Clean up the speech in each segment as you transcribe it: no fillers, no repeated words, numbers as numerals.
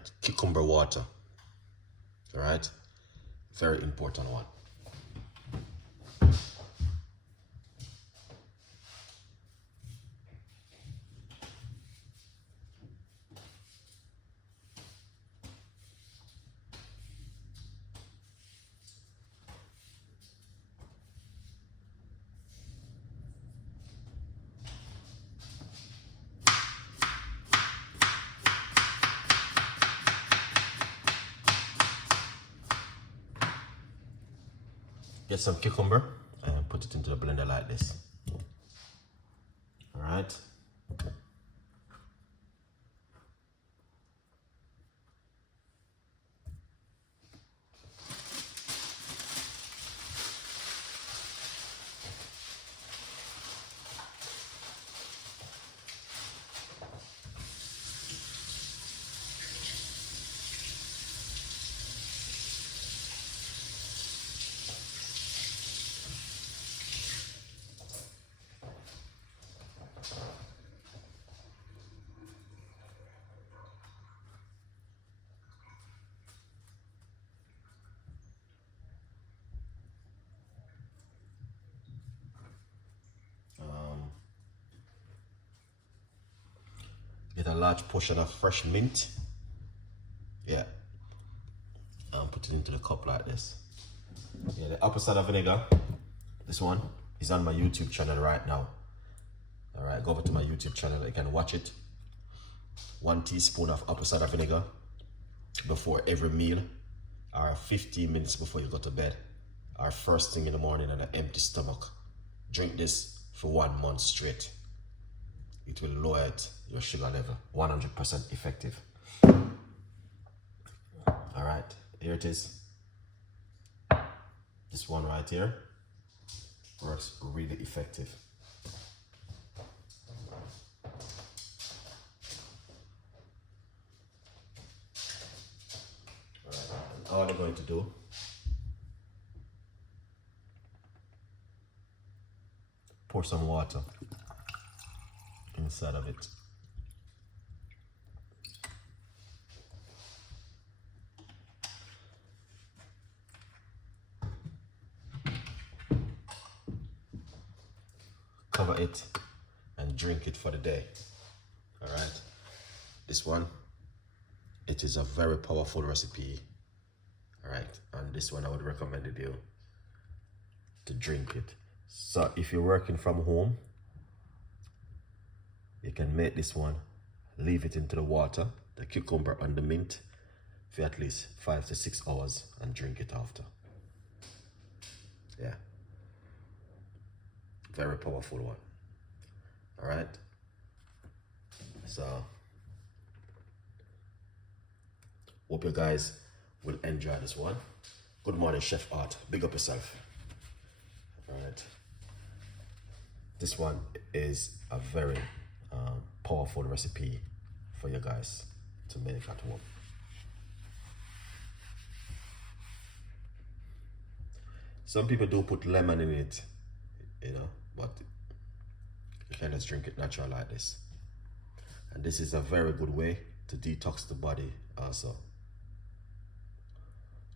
right? Cucumber water, all right? Very important one. Get some cucumber and put it into the blender like this. All right. Get a large portion of fresh mint. Yeah. And put it into the cup like this. Yeah, the apple cider vinegar, this one is on my YouTube channel right now. All right, go over to my YouTube channel, you can watch it. 1 teaspoon of apple cider vinegar before every meal, or 15 minutes before you go to bed, or first thing in the morning on an empty stomach. Drink this for 1 month straight. It will lower your sugar level, 100% effective. All right, here it is. This one right here works really effective. All right, and all I'm going to do, pour some water inside of it. Cover it and drink it for the day. All right, this one, it is a very powerful recipe. All right, and this one I would recommend you to drink it. So if you're working from home, you can make this one, leave it into the water, the cucumber and the mint, for at least 5 to 6 hours and drink it after. Yeah. Very powerful one. All right. So, hope you guys will enjoy this one. Good morning, Chef Art. Big up yourself. All right. This one is a very powerful recipe for you guys to make at home. Some people do put lemon in it, you know, but you can just drink it natural like this. And this is a very good way to detox the body also.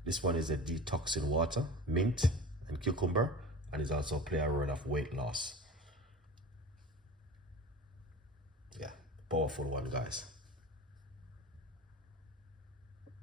This one is a detoxing water, mint and cucumber, and it also play a role of weight loss. Yeah, powerful one, guys.